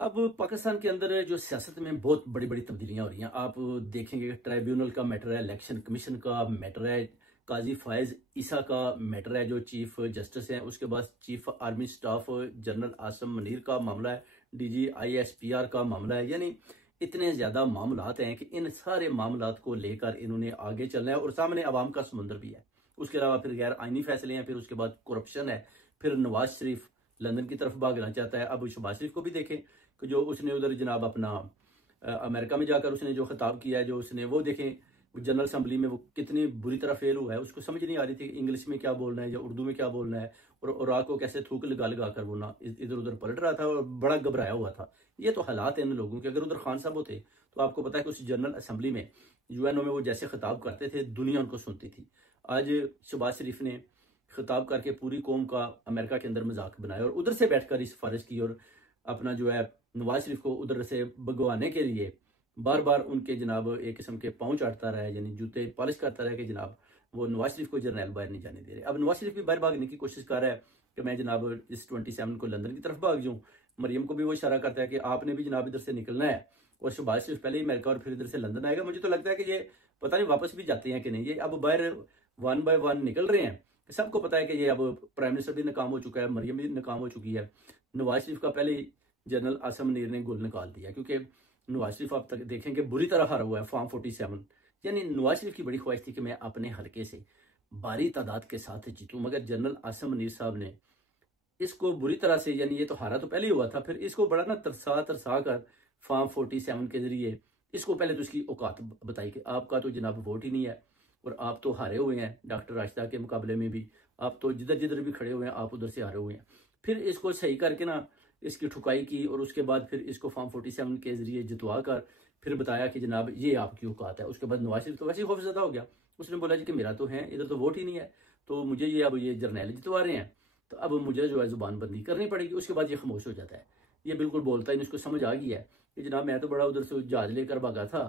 अब पाकिस्तान के अंदर जो सियासत में बहुत बड़ी बड़ी तब्दीलियां हो रही हैं। आप देखेंगे ट्राइब्यूनल का मैटर है, इलेक्शन कमीशन का मैटर है, काजी फायज ईसा का मैटर है जो चीफ जस्टिस हैं, उसके बाद chief army staff general Asim Munir का मामला है, डीजी आईएसपीआर का मामला है। यानी इतने ज्यादा मामलात हैं कि इन सारे मामलात को लेकर इन्होंने आगे चलना है और सामने अवाम का समुंदर भी है। उसके अलावा फिर गैर आईनी फैसले हैं, फिर उसके बाद करप्शन है, फिर नवाज शरीफ लंदन की तरफ भागना चाहता है। अब शहबाज शरीफ को भी देखें कि जो उसने उधर जनाब अपना अमेरिका में जाकर उसने जो खिताब किया है, जो उसने वो देखें जनरल असम्बली में वो कितनी बुरी तरह फेल हुआ है। उसको समझ नहीं आ रही थी इंग्लिश में क्या बोलना है या उर्दू में क्या बोलना है, और रात को कैसे थूक लगा लगा कर वो ना इधर उधर पलट रहा था और बड़ा घबराया हुआ था। ये तो हालात हैं इन लोगों के। अगर उधर खान साहब होते तो आपको पता है कि उस जनरल असम्बली में यूएनओ में वो जैसे खिताब करते थे दुनिया उनको सुनती थी। आज शहबाज शरीफ ने खिताब करके पूरी कौम का अमेरिका के अंदर मजाक बनाया और उधर से बैठकर इस सिफारिश की और अपना जो है नवाज शरीफ को उधर से भगवाने के लिए बार बार उनके जनाब एक किस्म के पाँव चाटता रहा है, यानी जूते पॉलिश करता रहा है कि जनाब वो नवाज शरीफ को जर्नैल बाहर नहीं जाने दे रहे। अब नवाज शरीफ भी बाहर भागने की कोशिश कर रहा है कि मैं जनाब इस 27 को लंदन की तरफ भाग जाऊं। मरियम को भी वो इशारा करता है कि आपने भी जनाब इधर से निकलना है, और शहबाज शरीफ पहले ही अमेरिका और फिर इधर से लंदन आएगा। मुझे तो लगता है कि ये पता नहीं वापस भी जाते हैं कि नहीं। ये अब बाहर वन बाय वन निकल रहे हैं। सबको पता है कि ये अब प्राइम मिनिस्टर भी नाकाम हो चुका है, मरियम भी नाकाम हो चुकी है। नवाज शरीफ का पहले ही जनरल आसम मनीर ने गोल निकाल दिया, क्योंकि नवाज शरीफ आप तक देखेंगे बुरी तरह हारा हुआ है फॉर्म 47। यानी नवाज शरीफ की बड़ी ख्वाहिश थी कि मैं अपने हलके से भारी तादाद के साथ जीतूं, मगर जनरल आसम मनीर साहब ने इसको बुरी तरह से, यानी ये तो हारा तो पहले ही हुआ था, फिर इसको बड़ा ना तरसा तरसा कर फॉर्म 47 के जरिए इसको पहले तो इसकी औकात बताई कि आपका तो जनाब वोट ही नहीं है और आप तो हारे हुए हैं डॉक्टर राशिदा के मुकाबले में भी। आप तो जिधर जिधर भी खड़े हुए हैं आप उधर से हारे हुए हैं। फिर इसको सही करके ना इसकी ठुकाई की और उसके बाद फिर इसको फॉर्म 47 के जरिए जितवा कर फिर बताया कि जनाब ये आपकी औकात है। उसके बाद नवाज शरीफ तो वैसे ही खौफजदा हो गया। उसने बोला जी कि मेरा तो है, इधर तो वोट ही नहीं है, तो मुझे ये अब ये जर्नैल जितवा रहे हैं, तो अब मुझे जो है जुबानबंदी करनी पड़ेगी। उसके बाद ये खामोश हो जाता है। ये बिल्कुल बोलता है, इसको समझ आ गई है कि जनाब मैं तो बड़ा उधर से जहाज लेकर भागा था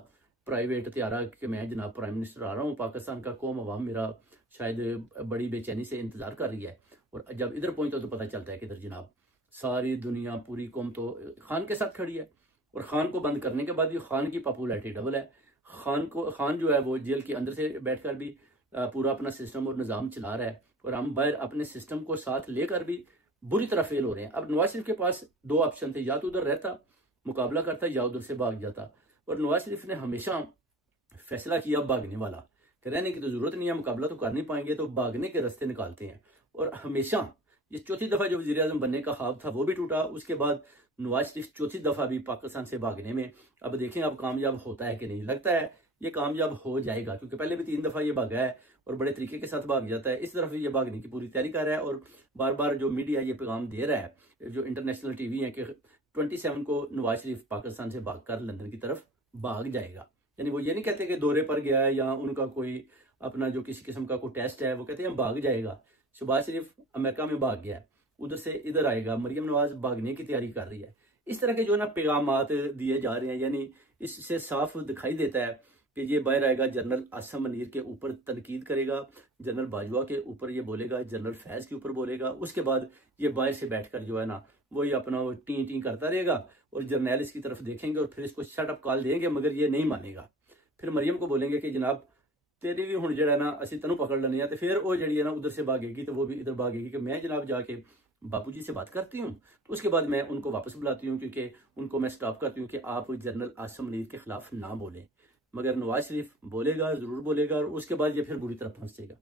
प्राइवेट त्यारा कि मैं जनाब प्राइम मिनिस्टर आ रहा हूँ पाकिस्तान का, कौम अवाम मेरा शायद बड़ी बेचैनी से इंतजार कर रही है। और जब इधर पहुंचता तो पता चलता है कि इधर जनाब सारी दुनिया पूरी कौम तो खान के साथ खड़ी है, और खान को बंद करने के बाद भी खान की पॉपुलैरिटी डबल है। खान जो है वो जेल के अंदर से बैठकर भी पूरा अपना सिस्टम और निज़ाम चला रहा है, और हम बाहर अपने सिस्टम को साथ लेकर भी बुरी तरह फेल हो रहे हैं। अब नवाज शरीफ के पास दो ऑप्शन थे, या तो उधर रहता मुकाबला करता या उधर से भाग जाता, और नवाज शरीफ ने हमेशा फैसला किया भागने वाला कि रहने की तो जरूरत नहीं है, मुकाबला तो कर नहीं पाएंगे तो भागने के रास्ते निकालते हैं। और हमेशा ये चौथी दफा जो वजीर आजम बनने का ख्वाब था वो भी टूटा। उसके बाद नवाज शरीफ चौथी दफा भी पाकिस्तान से भागने में, अब देखें अब कामयाब होता है कि नहीं। लगता है ये कामयाब हो जाएगा, क्योंकि पहले भी 3 दफा ये भागा है और बड़े तरीके के साथ भाग जाता है। इस तरफ ये भागने की पूरी तैयारी कर रहा है, और बार बार जो मीडिया ये पैगाम दे रहा है, जो इंटरनेशनल टीवी है, कि 27 को नवाज शरीफ पाकिस्तान से भागकर लंदन की तरफ भाग जाएगा। यानी वो ये नहीं कहते कि दौरे पर गया है या उनका कोई अपना जो किसी किस्म का कोई टेस्ट है, वो कहते हैं भाग जाएगा। शहबाज शरीफ अमेरिका में भाग गया है, उधर से इधर आएगा, मरियम नवाज भागने की तैयारी कर रही है। इस तरह के जो ना पैगामात दिए जा रहे हैं, यानी इससे साफ दिखाई देता है कि ये बाहर आएगा, जनरल आसम मनीर के ऊपर तनकीद करेगा, जनरल बाजवा के ऊपर ये बोलेगा, जनरल फैज के ऊपर बोलेगा। उसके बाद ये बाहर से बैठकर जो है ना वो ये अपना टी टी करता रहेगा, और जर्नैल इसकी तरफ देखेंगे और फिर इसको शट अप कॉल देंगे, मगर ये नहीं मानेगा। फिर मरियम को बोलेंगे कि जनाब तेरी भी हुण जड़ा ना असी तेनों पकड़ लेने, तो फिर वो जड़ी है ना उधर से भागेगी, तो वो भी इधर भागेगी कि मैं जनाब जाके बापूजी से बात करती हूँ। तो उसके बाद मैं उनको वापस बुलाती हूँ, क्योंकि उनको मैं स्टॉप करती हूँ कि आप जनरल आसम मनीर के खिलाफ ना बोलें। मगर नवाज शरीफ बोलेगा, जरूर बोलेगा, और उसके बाद ये फिर बुरी तरह पहुंच जाएगा।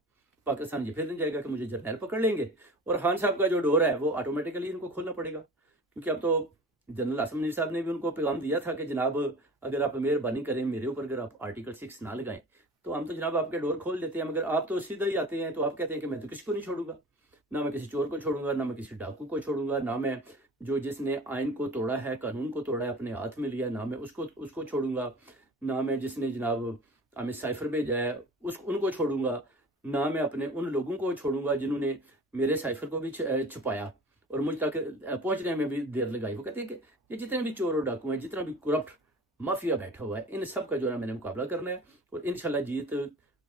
पाकिस्तान ये फिर नहीं जाएगा कि मुझे जर्नैल पकड़ लेंगे, और खान साहब का जो डोर है वो ऑटोमेटिकली इनको खोलना पड़ेगा। क्योंकि अब तो जनरल आसम मनीर साहब ने भी उनको पैगाम दिया था कि जनाब अगर आप मेहरबानी करें मेरे ऊपर, अगर आप आर्टिकल 6 ना लगाएं तो हम तो जनाब आपके डोर खोल देते हैं। मगर आप तो सीधा ही आते हैं, तो आप कहते हैं कि मैं तो किसी को नहीं छोड़ूंगा, ना मैं किसी चोर को छोड़ूंगा, ना मैं किसी डाकू को छोड़ूंगा, ना मैं जो जिसने आइन को तोड़ा है, कानून को तोड़ा है, अपने हाथ में लिया, ना मैं उसको छोड़ूंगा, ना मैं जिसने जनाब हमें साइफर भेजा है उनको छोड़ूंगा, ना मैं अपने उन लोगों को छोड़ूंगा जिन्होंने मेरे साइफर को भी छुपाया और मुझ तक पहुंचने में भी देर लगाई। वो कहते हैं कि ये जितने भी चोर और डाकू हैं, जितना भी करप्ट माफिया बैठा हुआ है, इन सब का जो है मैंने मुकाबला करना है, और इंशाल्लाह जीत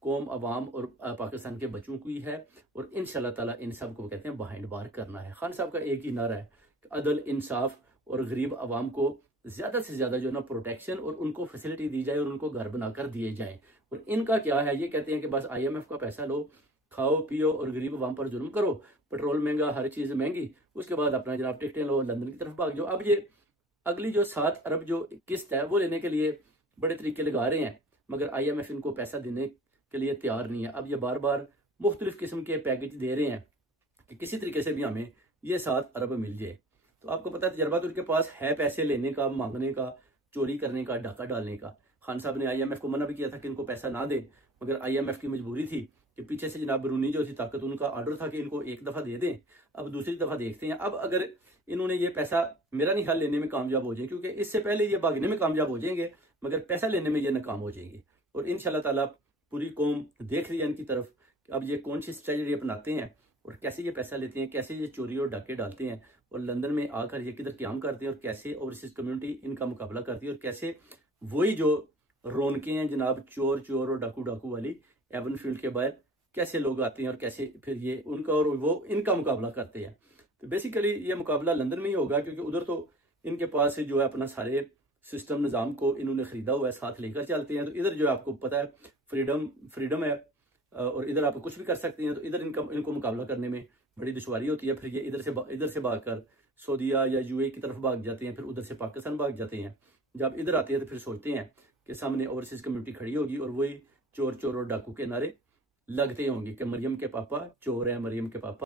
कौम अवाम और पाकिस्तान के बच्चों की है, और इंशाल्लाह ताला इन सब को कहते हैं बाइंड बार करना है। खान साहब का एक ही नारा है कि अदल इंसाफ और गरीब आवाम को ज़्यादा से ज़्यादा जो है ना प्रोटेक्शन और उनको फैसिलिटी दी जाए और उनको घर बनाकर दिए जाएं। और इनका क्या है, ये कहते हैं कि बस IMF का पैसा लो, खाओ पियो और गरीब आवाम पर जुल्म करो, पेट्रोल महंगा, हर चीज़ महंगी, उसके बाद अपना जनाब टिकटें लो, लंदन की तरफ भाग जाओ। अब ये अगली जो 7 अरब जो किस्त है वो लेने के लिए बड़े तरीके लगा रहे हैं, मगर IMF इनको पैसा देने के लिए तैयार नहीं है। अब ये बार बार मुख्तलिफ किस्म के पैकेज दे रहे हैं कि किसी तरीके से भी हमें ये 7 अरब मिल जाए। तो आपको पता है तजर्बा तो उनके पास है पैसे लेने का, मांगने का, चोरी करने का, डाका डालने का। खान साहब ने IMF को मना भी किया था कि इनको पैसा ना दे, मगर IMF की मजबूरी थी कि पीछे से जनाब बरूनी जो थी ताकत, उनका ऑर्डर था कि इनको एक दफ़ा दे दें। अब दूसरी दफ़ा देखते हैं, अब अगर इन्होंने ये पैसा मेरा नहीं हाल लेने में कामयाब हो जाए, क्योंकि इससे पहले ये भागने में कामयाब हो जाएंगे मगर पैसा लेने में ये नाकाम हो जाएंगे। और इंशाल्लाह ताला पूरी कौम देख रही है इनकी तरफ, अब ये कौन सी स्ट्रेटजी अपनाते हैं और कैसे ये पैसा लेते हैं, कैसे ये चोरी और डाके डालते हैं और लंदन में आकर ये किधर क्याम करते हैं, और कैसे ओवरसीज कम्युनिटी इनका मुकाबला करती है, और कैसे वही जो रौनकें हैं जनाब चोर चोर और डाकू डाकू वाली एवन फील्ड के बाहर कैसे लोग आते हैं और कैसे फिर ये उनका और वो इनका मुकाबला करते हैं। तो बेसिकली ये मुकाबला लंदन में ही होगा, क्योंकि उधर तो इनके पास जो है अपना सारे सिस्टम निज़ाम को इन्होंने ख़रीदा हुआ है, साथ लेकर चलते हैं। तो इधर जो है आपको पता है फ्रीडम है, और इधर आप कुछ भी कर सकते हैं। तो इधर इनको मुकाबला करने में बड़ी दुश्वारी होती है। फिर ये इधर से भागकर सऊदीया या UAE की तरफ भाग जाते हैं, फिर उधर से पाकिस्तान भाग जाते हैं। जब इधर आते हैं तो फिर सोचते हैं कि सामने ओवरसीज कम्युनिटी खड़ी होगी और वही चोर चोर और डाकू के नारे लगते होंगे कि मरियम के पापा चोर हैं, मरियम के पापा